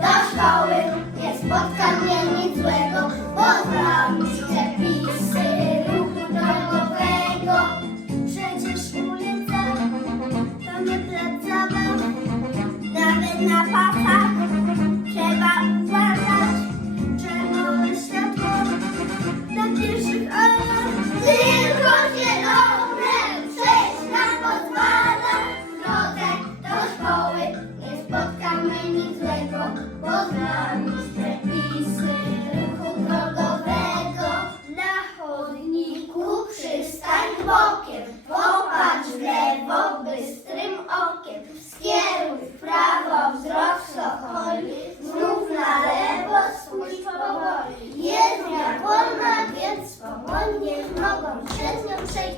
do szkoły nie spotka mnie nic złego, bo znam przepisy ruchu drogowego. Przecież ulica to nie plac nawet na pasach złego, bo znam już przepisy ruchu drogowego. Na chodniku przystań bokiem, popatrz w lewo bystrym okiem, skieruj w prawo wzrok Stocholi, znów na lewo spójrz powoli. Jezdnia wolna, więc swobodnie mogą przez nią przejść